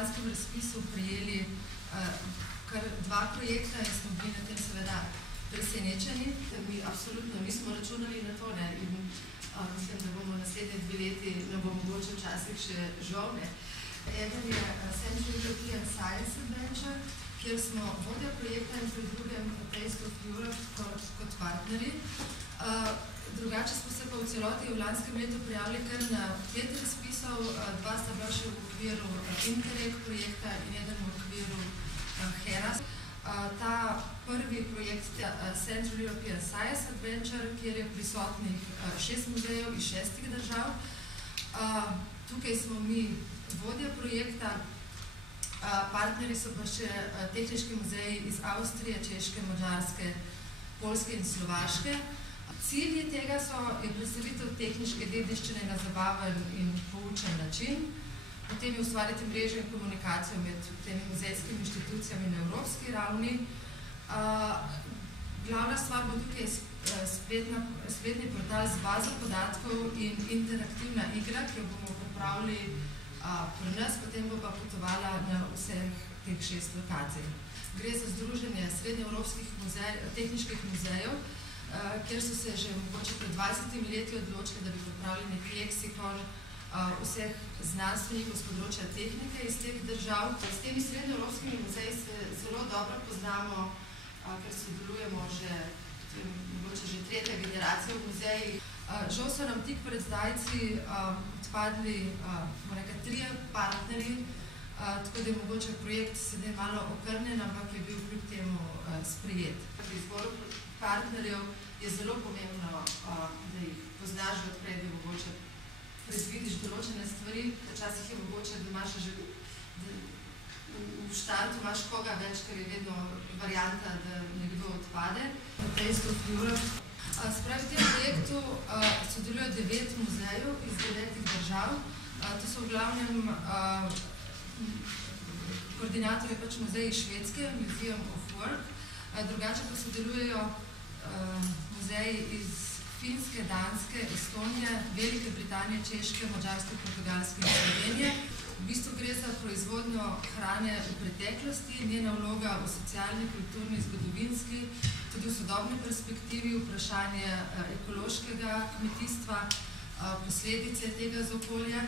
lanskem razpisu prijeli kar 2 projekta in smo bili na tem seveda presenečeni. Mi absolutno nismo računali na to, ne, in mislim, da bomo naslednje 2 leti, ne bo mogoče včasih še žal, ne. Eden je Central European Science Adventure, kjer smo vodja projekta in pri drugem Taste of Europe kot partnerji. Drugače smo se pa v celoti v lanskem letu prijavili kar na 5 razpisov, 2 sta bila še v okviru Interreg projekta in eden v okviru HERAS. Ta prvi projekt Central European Science Adventure, kjer je prisotnih 6 muzejev iz 6 držav. Tukaj smo mi vodja projekta, partnerji so pa še tehniški muzeji iz Avstrije, Češke, Madžarske, Poljske in Slovaške. Cilji tega je predstavitev tehniške dediščine na zabaven in poučen način, potem je ustvariti mreže in komunikacijo med temi muzejskimi inštitucijami na evropski ravni. Glavna stvar bo tukaj spletni portal z bazo podatkov in interaktivna igra, ki jo bomo pripravili pri nas, potem bo pa potovala na vseh teh 6 lokacij. Gre za združenje srednjeevropskih tehniških muzejev, kjer so se že mogoče pred 20 leti odločili, da bi pripravili nek leksikon vseh znanstvenikov z področja tehnike iz teh držav. S temi srednjeevropskimi muzeji se zelo dobro poznamo, ker sodelujemo mogoče že 3. generacija v muzejih. Žal so nam tik pred zdajci odpadli 3 partnerji, tako da je mogoče projekt sedaj malo okrnjen, ampak je bil kljub temu sprejet. Pri izboru partnerjev je zelo pomembno, da jih poznaš odprej, da mogoče predvidiš določene stvari. Včasih je mogoče, da imaš že v štartu imaš koga več, ker je vedno varianta, da nekdo odpade. Taste of Europe. Spravi, v tem projektu sodelujo 9 muzejev iz 9 držav. To so v glavnem koordinatorji muzeji iz Švedske, Museum of Work. Drugače pa sodelujejo muzeji iz Finske, Danske, Estonije, Velike Britanije, Češke, Madžarske, Portugalske in Slovenije. V bistvu gre za proizvodnjo hrane v preteklosti, njena vloga v socialni, kulturni, zgodovinski, tudi v sodobni perspektivi, vprašanje ekološkega kmetijstva, posledice tega za okolje.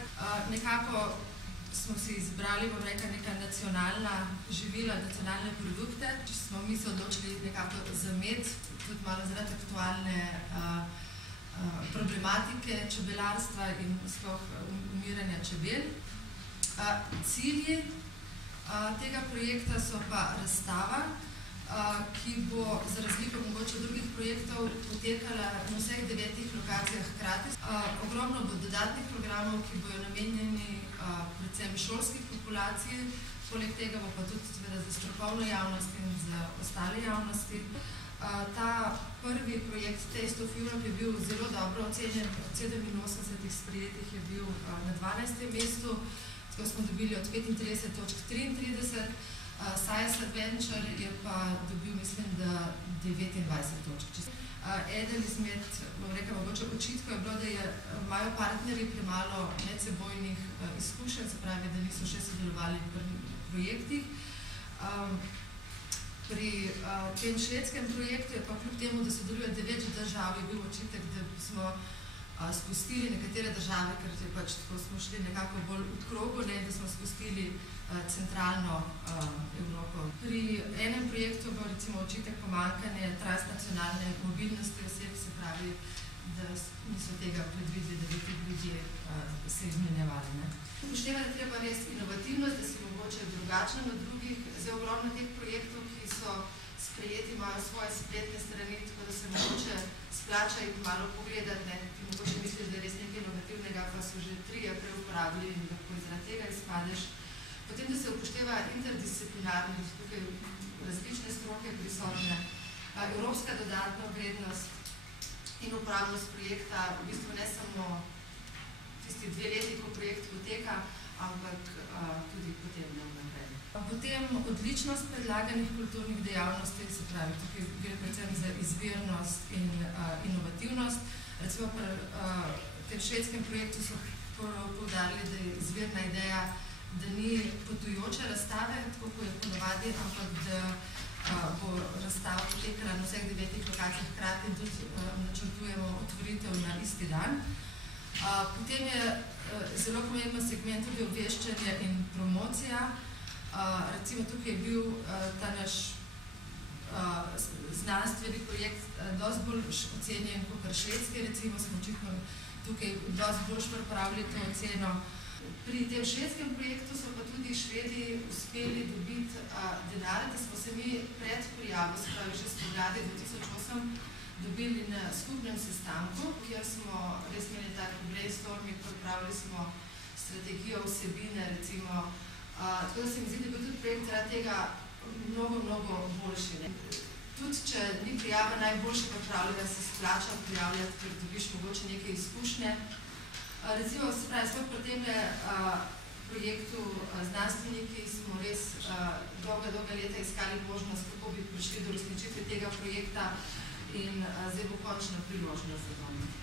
Nekako smo si izbrali, bom rekla, neka nacionalna živila, nacionalne produkte. Če smo mi se odločili nekako za med, tudi malo zaradi aktualne problematike čebelarstva in sploh umiranja čebel. Cilji tega projekta so pa razstava, ki bo za razliko mogoče drugih projektov potekala na vseh 9 lokacijah hkrati. Ogromno bo dodatnih programov, ki bojo namenjeni predvsem šolskih populacij, poleg tega bo pa tudi za strokovno javnost in za ostale javnosti. Ta prvi projekt Taste of Europe je bil zelo dobro ocenjen, od 87 sprejetih je bil na 12. mestu, tako smo dobili od 35.33, Science Adventure je pa dobil, mislim, da 29 točk. Eden izmed, bom rekla, mogoče očitkov je bilo, da imajo partnerji premalo medsebojnih izkušenj, se pravi, da niso še sodelovali pri projektih. Pri tem švedskem projektu je pa kljub temu, da sodeluje 9 držav, je bil očitek, da smo spustili nekatere države, ker tako smo šli nekako bolj v krogu, da smo spustili centralno Evropo. Pri enem projektu bo recimo očitek pomanjkanje transnacionalne mobilnosti oseb, se pravi, da niso tega predvideli, da bi tudi ljudje se izmenjevali. Upoštevati treba res inovativnost, da si mogoče drugačna od drugih. Zdaj ogromno teh projektov, ki so sprejeti, imajo svoje spletne strani, tako da se mogoče splača jih malo pogledati. Ti mogoče misliš, da je res nekaj inovativnega, pa so že 3 prej uporabili in lahko zaradi tega izpadeš. Potem, da se upošteva interdisciplinarnost, tukaj različne stroke prisotne, evropska dodatna vrednost in upravnost projekta, v bistvu ne samo tisti 2 leti, ko projekt poteka, ampak tudi potem naprej. Potem odličnost predlaganih kulturnih dejavnosti, se pravi, tukaj gre predvsem za izvirnost in inovativnost. Recimo pri tem švedskem projektu so poudarili, da je izvirna ideja da ni potujoče razstave, tako kot je ponovadi, ampak da bo razstava potekala na vseh 9 lokacijah hkrati in tudi načrtujemo otvoritev na isti dan. Potem je zelo pomemben segment tudi obveščanje in promocija. Recimo tukaj je bil ta naš znanstveni projekt dosti bolj ocenjen kot švedski, recimo smo očitno tukaj dosti bolj pripravili to oceno. Pri tem švedskem projektu so pa tudi Švedi uspeli dobiti denar, da smo se mi pred prijavo, se pravi že spomladi 2008, dobili na skupnem sestanku, kjer smo res imeli tak brainstorming, pripravili smo strategijo vsebine, recimo. Tako da se mi zdi, da je bil tudi projekt zaradi tega mnogo boljši. Tudi če ni prijava najboljše pripravljena, se splača prijavljati, ker dobiš mogoče neke izkušnje. Recimo, se pravi, smo pri tem projektu znanstveniki smo res dolga leta iskali možnost, kako bi prišli do uresničitve tega projekta in zdaj bo končna priložnost za to.